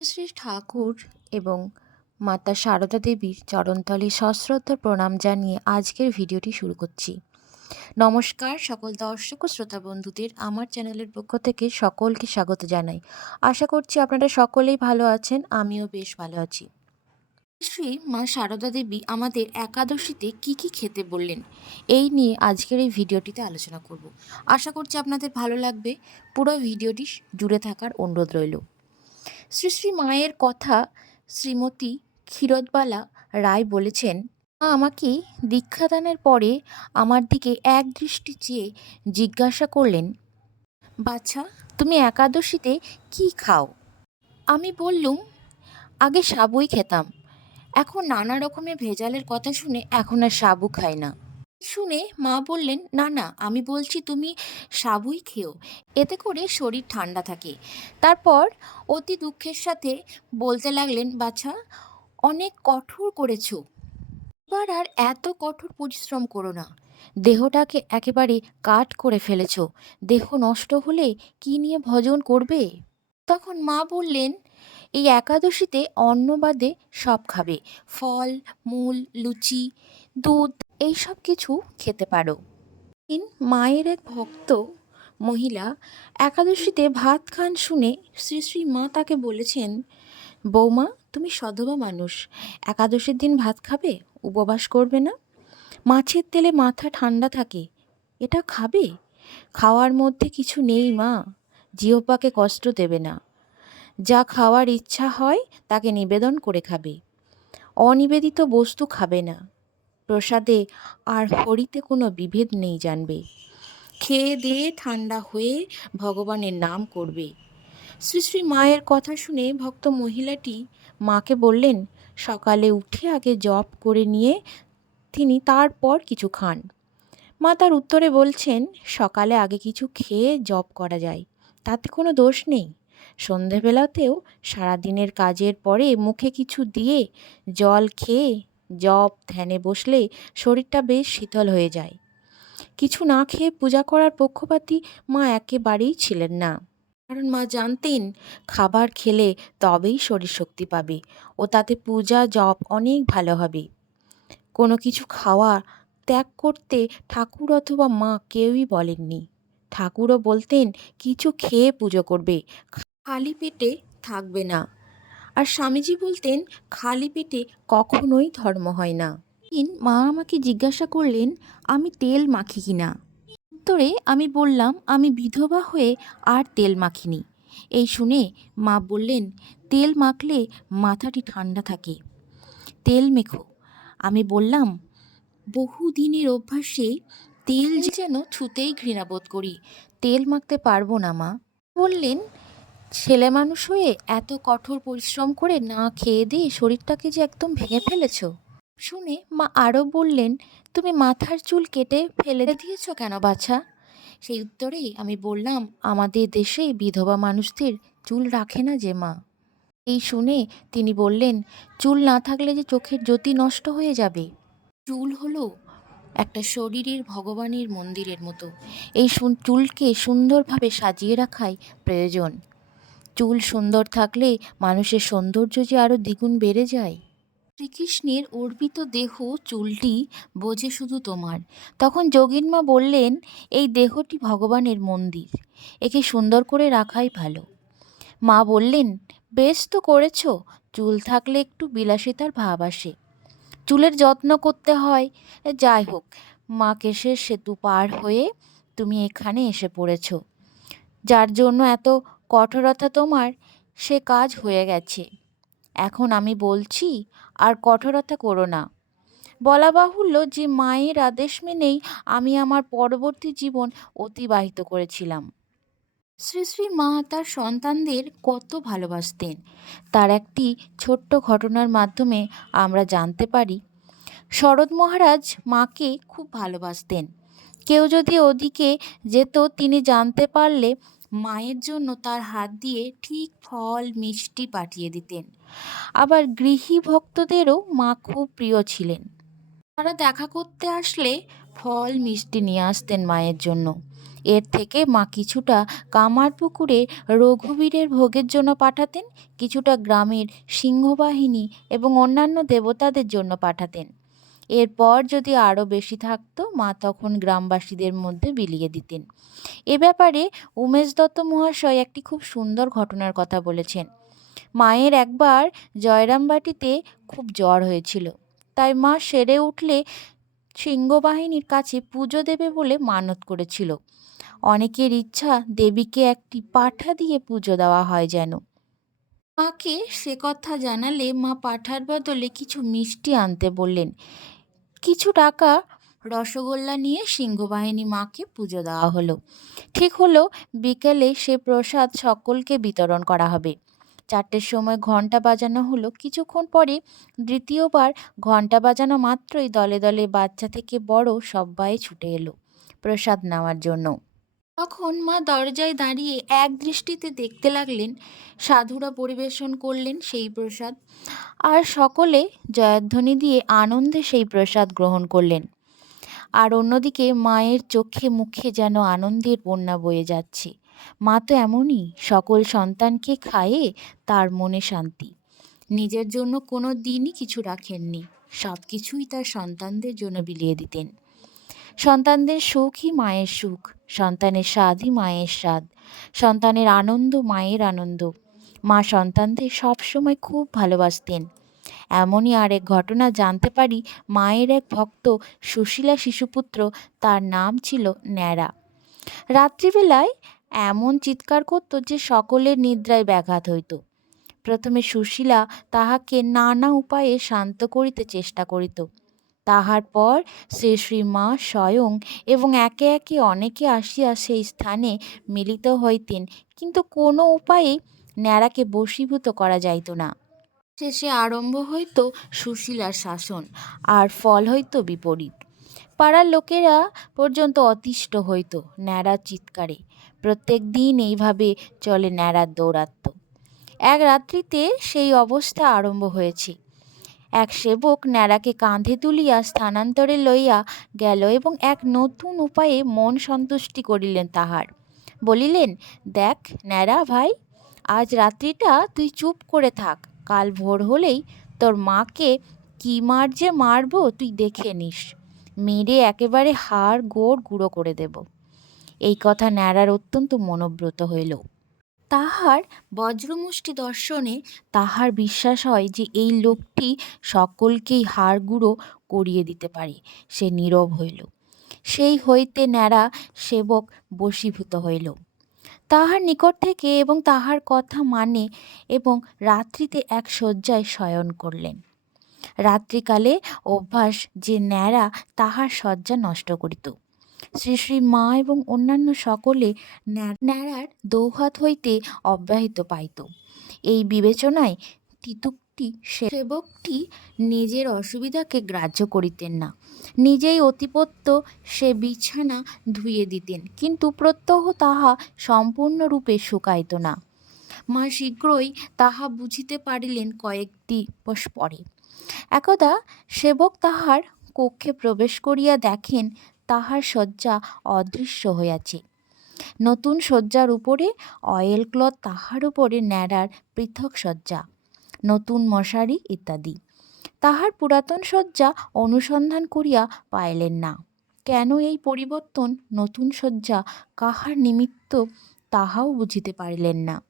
শ্রী ঠাকুর এবং মাতা সারদা দেবীর চরণতলে সশ্রদ্ধ প্রণাম জানিয়ে আজকের ভিডিওটি শুরু করছি। নমস্কার সকল দর্শক ও শ্রোতা বন্ধুদের আমার চ্যানেলের পক্ষ থেকে সকলকে স্বাগত জানাই। আশা করছি আপনারা সকলেই ভালো আছেন, আমিও বেশ ভালো আছি। শ্রী মা সারদা দেবী আমাদের একাদশীতে কি কি খেতে বললেন, এই নিয়ে আজকের এই ভিডিওটিতে আলোচনা করব। আশা করছি আপনাদের ভালো লাগবে। পুরো ভিডিওটি জুড়ে থাকার অনুরোধ রইল। শ্রী শ্রী মায়ের কথা শ্রীমতী ক্ষীরোদবালা রায় বলেছেন, মা আমাকে দীক্ষাদানের পরে আমার দিকে এক দৃষ্টি চেয়ে জিজ্ঞাসা করলেন বাচ্চা তুমি একাদশীতে কি খাও আমি বললুম, আগে সাবুই খেতাম, এখন নানা রকমের ভেজালের কথা শুনে এখন আর সাবু খাই না শুনে মা বললেন, না না, আমি বলছি তুমি সাবুই খেও। এতে করে শরীর ঠান্ডা থাকে। তারপর অতি দুঃখের সাথে বলতে লাগলেন, বাছা, অনেক কঠোর করেছ। এবার আর এত কঠোর পরিশ্রম করো না। দেহটাকে একেবারে কাট করে ফেলেছ। দেহ নষ্ট হলে কি নিয়ে ভজন করবে? তখন মা বললেন, এই একাদশীতে অন্ন বাদে সব খাবে। ফল, মূল, লুচি, দুধ এই সব কিছু খেতে পারো। দিন মায়ের এক ভক্ত মহিলা একাদশীতে ভাত খান শুনে শ্রী শ্রী মা তাকে বলেছেন, বৌমা, তুমি সধবা মানুষ, একাদশীর দিন ভাত খাবে, উপবাস করবে না? মাছের তেলে মাথা ঠান্ডা থাকে, এটা খাবে? খাওয়ার মধ্যে কিছু নেই মা, জিহ্বাকে কষ্ট দেবে না। যা খাওয়ার ইচ্ছা হয় তাকে নিবেদন করে খাবে। অনিবেদিত বস্তু খাবে না। প্রসাদে, আর হরিতে কোনো বিভেদ নেই জানবে। খেয়ে দিয়ে ঠান্ডা হয়ে ভগবানের নাম করবে। শ্রী শ্রী মায়ের কথা শুনে ভক্ত মহিলাটি মাকে বললেন, সকালে উঠে আগে জপ করে নিয়ে তিনি তারপর কিছু খান। মা তার উত্তরে বলছেন, সকালে আগে কিছু খেয়ে জপ করা যায়, তাতে কোনো দোষ নেই। সন্ধেবেলাতেও সারাদিনের কাজের পরে মুখে কিছু দিয়ে জল খেয়ে জপ ধ্যানে বসলে শরীরটা বেশ শীতল হয়ে যায়। কিছু না খেয়ে পূজা করার পক্ষপাতী মা একেবারেই ছিলেন না। কারণ মা জানতেন খাবার খেলে তবেই শরীর শক্তি পাবে ও তাতে পূজা, জপ অনেক ভালো হবে। কোনো কিছু খাওয়া, ত্যাগ করতে ঠাকুর অথবা মা কেউই বলেননি। ঠাকুরও বলতেন, কিছু খেয়ে পুজো করবে, খালি পেটে থাকবে না। আর স্বামীজি বলতেন, খালি পেটে কখনোই ধর্ম হয় না। মা আমাকে জিজ্ঞাসা করলেন, আমি তেল মাখি কিনা উত্তরে আমি বললাম, আমি বিধবা হয়ে আর তেল মাখিনি। এই শুনে মা বললেন, তেল মাখলে মাথাটি ঠান্ডা থাকে। তেল মেখো। আমি বললাম, বহু দিনের অভ্যাসে তেল যেন ছুতেই ঘৃণাবোধ করি, তেল মাখতে পারব না মা। বললেন ছেলে মানুষ হয়ে এত কঠোর পরিশ্রম করে না খেয়ে দিয়ে শরীরটাকে যে একদম ভেঙে ফেলেছ? শুনে মা আরও বললেন, তুমি মাথার চুল কেটে ফেলে দিয়েছ কেন বাছা? সেই উত্তরেই আমি বললাম, আমাদের দেশে বিধবা মানুষদের চুল রাখে না যে মা। এই শুনে তিনি বললেন, চুল না থাকলে যে চোখের জ্যোতি নষ্ট হয়ে যাবে। চুল হলো একটা শরীরের ভগবানের মন্দিরের মতো। এই চুলকে সুন্দরভাবে সাজিয়ে রাখাই প্রয়োজন। চুল সুন্দর থাকলে মানুষের সৌন্দর্য যে আরও দ্বিগুণ বেড়ে যায়। শ্রীকৃষ্ণের অর্পিত দেহ, চুলটি বোঝে শুধু তোমার। তখন যোগিনমা বললেন, এই দেহটি ভগবানের মন্দির। একে সুন্দর করে রাখাই ভালো। মা বললেন, বেশ তো করেছ। চুল থাকলে একটু বিলাসিতার ভাব আসে। চুলের যত্ন করতে হয়। যাই হোক মা কেশের সেতু পার হয়ে তুমি এখানে এসে পড়েছ। যার জন্য এত কঠোরতা তোমার, সে কাজ হয়ে গেছে। এখন আমি বলছি, আর কঠোরতা করো না। বলা বাহুল্য যে মায়ের আদেশ মেনেই আমি আমার পরবর্তী জীবন অতিবাহিত করেছিলাম। শ্রী শ্রী মা তার সন্তানদের কত ভালোবাসতেন। তার একটি ছোট্ট ঘটনার মাধ্যমে আমরা জানতে পারি, শরৎ মহারাজ মাকে খুব ভালোবাসতেন। কেউ যদি ওদিকে যেত, তিনি জানতে পারলে মায়ের জন্য তার হাত দিয়ে ঠিক ফল, মিষ্টি পাঠিয়ে দিতেন। আবার গৃহী ভক্তদেরও মা খুব প্রিয় ছিলেন। তারা দেখা করতে আসলে ফল, মিষ্টি নিয়ে আসতেন মায়ের জন্য। এর থেকে মা কিছুটা কামারপুকুরে রঘুবীরের ভোগের জন্য পাঠাতেন, কিছুটা গ্রামের সিংহবাহিনী এবং অন্যান্য দেবতাদের জন্য পাঠাতেন। এরপর যদি আরও বেশি থাকতো, মা তখন গ্রামবাসীদের মধ্যে বিলিয়ে দিতেন। এ ব্যাপারে উমেশ দত্ত মহাশয় একটি খুব সুন্দর ঘটনার কথা বলেছেন। মায়ের একবার জয়রামবাটিতে খুব জ্বর হয়েছিল। তাই মা সেরে উঠলে সিংহবাহিনীর কাছে পুজো দেবে বলে মানত করেছিল। অনেকের ইচ্ছা দেবীকে একটি পাঠা দিয়ে পুজো দেওয়া হয় যেন। মাকে সে কথা জানালে মা পাঠার বদলে কিছু মিষ্টি আনতে বললেন। কিছু টাকা রসগোল্লা নিয়ে সিংহবাহিনী মাকে পুজো দেওয়া হলো। ঠিক হলো বিকেলে সে প্রসাদ সকলকে বিতরণ করা হবে। চারটের সময় ঘণ্টা বাজানো হলো। কিছুক্ষণ পরে দ্বিতীয়বার ঘণ্টা বাজানো মাত্রই দলে দলে বাচ্চা থেকে বড় সবাই ছুটে এলো প্রসাদ নেওয়ার জন্য। তখন মা দরজায় দাঁড়িয়ে এক দৃষ্টিতে দেখতে লাগলেন, সাধুরা পরিবেশন করলেন সেই প্রসাদ। আর সকলে জয়ধ্বনি দিয়ে আনন্দে সেই প্রসাদ গ্রহণ করলেন। আর অন্যদিকে মায়ের চোখে মুখে যেন আনন্দের বন্যা বয়ে যাচ্ছে। মা তো এমনই, সকল সন্তানকে খায়ে তার মনে শান্তি। নিজের জন্য কোনো দিনই কিছু রাখেননি সব কিছুই তার সন্তানদের জন্য বিলিয়ে দিতেন। সন্তানদের সুখই মায়ের সুখ। সন্তানের স্বাদই মায়ের স্বাদ, সন্তানের আনন্দ মায়ের আনন্দ। মা সন্তানদের সবসময় খুব ভালোবাসতেন। এমনই আরেক ঘটনা জানতে পারি, মায়ের এক ভক্ত সুশীলা শিশুপুত্র, তার নাম ছিল ন্যাড়া। রাত্রিবেলায় এমন চিৎকার করত যে সকলের নিদ্রায় ব্যাঘাত হইত। প্রথমে সুশীলা তাহাকে নানা উপায়ে শান্ত করিতে চেষ্টা করিত। তাহার পর শ্রী শ্রী মা স্বয়ং এবং একে একে অনেকে আসিয়া সেই স্থানে মিলিত হইতেন, কিন্তু কোনো উপায়েই ন্যাড়াকে বশীভূত করা যাইত না। শেষে আরম্ভ হইত সুশীলার শাসন, আর ফল হইত বিপরীত। পাড়ার লোকেরা পর্যন্ত অতিষ্ঠ হইত ন্যাড়ার চিৎকারে। প্রত্যেক দিন এইভাবে চলে ন্যাড়ার দৌরাত্ম এক রাত্রিতে সেই অবস্থা আরম্ভ হয়েছে। এক সেবক ন্যাড়াকে কাঁধে তুলিয়া স্থানান্তরে লইয়া গেল এবং এক নতুন উপায়ে মন সন্তুষ্টি করিলেন তাহার। বলিলেন, দেখ ন্যাড়া ভাই, আজ রাত্রিটা তুই চুপ করে থাক, কাল ভোর হলেই তোর মাকে কী মার যে মারবো তুই দেখে নিস। মেরে একেবারে হাড় গোড় গুঁড়ো করে দেব। এই কথা ন্যাড়ার অত্যন্ত মনোব্রত হইল। তাহার বজ্রমুষ্টি দর্শনে তাহার বিশ্বাস হয় যে এই লোকটি সকলকেই হাড় গুঁড়ো করিয়ে দিতে পারে। সে নীরব হইল। সেই হইতে ন্যাড়া সেবক বশীভূত হইল। তাহার নিকট থেকে এবং তাহার কথা মানে এবং রাত্রিতে এক শয্যায় শয়ন করলেন। রাত্রিকালে অভ্যাস যে ন্যাড়া তাহার শয্যা নষ্ট করিত। শ্রী শ্রী মা এবং অন্যান্য সকলে ন্যাড়ার দৌহাত হইতে অব্যাহত পাইত। এই বিবেচনায় তিতুকটি সেবকটি নিজের অসুবিধাকে গ্রাহ্য করিতেন না। নিজেই অতিপত্য সে বিছানা ধুইয়ে দিতেন, কিন্তু প্রত্যহ তাহা সম্পূর্ণরূপে শুকাইত না। মা শীঘ্রই তাহা বুঝিতে পারিলেন কয়েকটি মাস পরে। একদা সেবক তাহার কক্ষে প্রবেশ করিয়া দেখেন তাহার শয্যা অদৃশ্য হইয়াছে। নতুন শয্যার উপরে অয়েল ক্লথ তাহার উপরে ন্যাড়ার পৃথক শয্যা, নতুন মশারি ইত্যাদি। তাহার পুরাতন শয্যা অনুসন্ধান করিয়া পাইলেন না। কেন এই পরিবর্তন নতুন শয্যা কাহার নিমিত্ত তাহাও বুঝিতে পারিলেন না।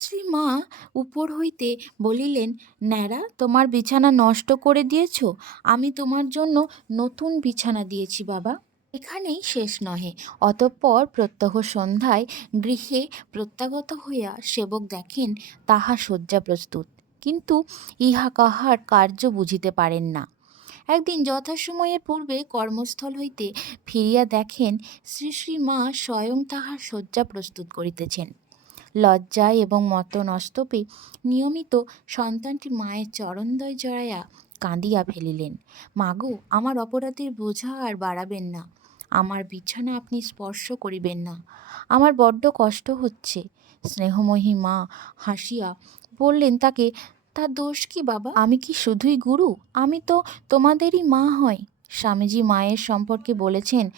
শ্রী মা উপর হইতে বলিলেন, ন্যাড়া, তোমার বিছানা নষ্ট করে দিয়েছ? আমি তোমার জন্য নতুন বিছানা দিয়েছি বাবা। এখানেই শেষ নহে। অতঃপর প্রত্যহ সন্ধ্যায় গৃহে প্রত্যাগত হইয়া সেবক দেখেন, তাহা শয্যা প্রস্তুত। কিন্তু ইহা কাহার কার্য বুঝিতে পারেন না। একদিন যথাসময়ের পূর্বে কর্মস্থল হইতে ফিরিয়া দেখেন, শ্রী শ্রী মা স্বয়ং তাহার শয্যা প্রস্তুত করিতেছেন। লজ্জায় এবং মতনস্তপে নিয়মিত সন্তানটি মায়ের চরণদ্বয় জড়াইয়া কাঁদিয়া ফেলিলেন। মাগো, আমার অপরাধের বোঝা আর বাড়াবেন না। আমার বিছানা আপনি স্পর্শ করিবেন না। আমার বড্ড কষ্ট হচ্ছে। স্নেহময়ী মা হাসিয়া বললেন, তাকে, তার দোষ কি বাবা? আমি কি শুধুই গুরু? আমি তো তোমাদেরই মা হয় স্বামীজি মায়ের সম্পর্কে বলেছেন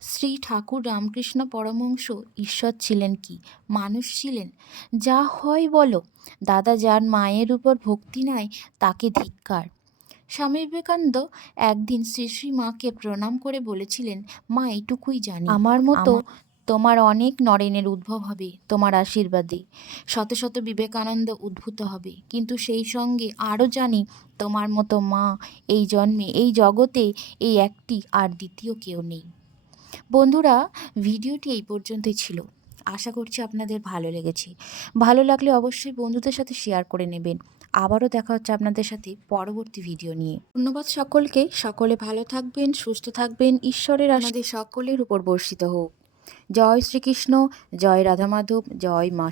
শ্রী ঠাকুর রামকৃষ্ণ পরমংশ ঈশ্বর ছিলেন কি? মানুষ ছিলেন? যা হয় বলো। দাদা যার মায়ের উপর ভক্তি নাই তাকে ধিক্কার। স্বামী বিবেকানন্দ একদিন শ্রী শ্রী মাকে প্রণাম করে বলেছিলেন মা এটুকুই জানি। আমার মতো তোমার অনেক নরেনের উদ্ভব হবে, তোমার আশীর্বাদে। শত শত বিবেকানন্দ উদ্ভূত হবে, কিন্তু সেই সঙ্গে আরও জানি তোমার মতো মা এই জন্মে, এই জগতে এই একটি আর দ্বিতীয় কেউ নেই। বন্ধুরা, ভিডিওটি এই পর্যন্তই ছিল। আশা করছি আপনাদের ভালো লেগেছে। ভালো লাগলে অবশ্যই বন্ধুদের সাথে শেয়ার করে নেবেন। আবারও দেখা হচ্ছে আপনাদের সাথে পরবর্তী ভিডিও নিয়ে। ধন্যবাদ সকলকে। সকলে ভালো থাকবেন, সুস্থ থাকবেন। ঈশ্বরের আমাদের সকলের উপর বর্ষিত হোক। জয় শ্রীকৃষ্ণ জয় রাধামাধব জয় মা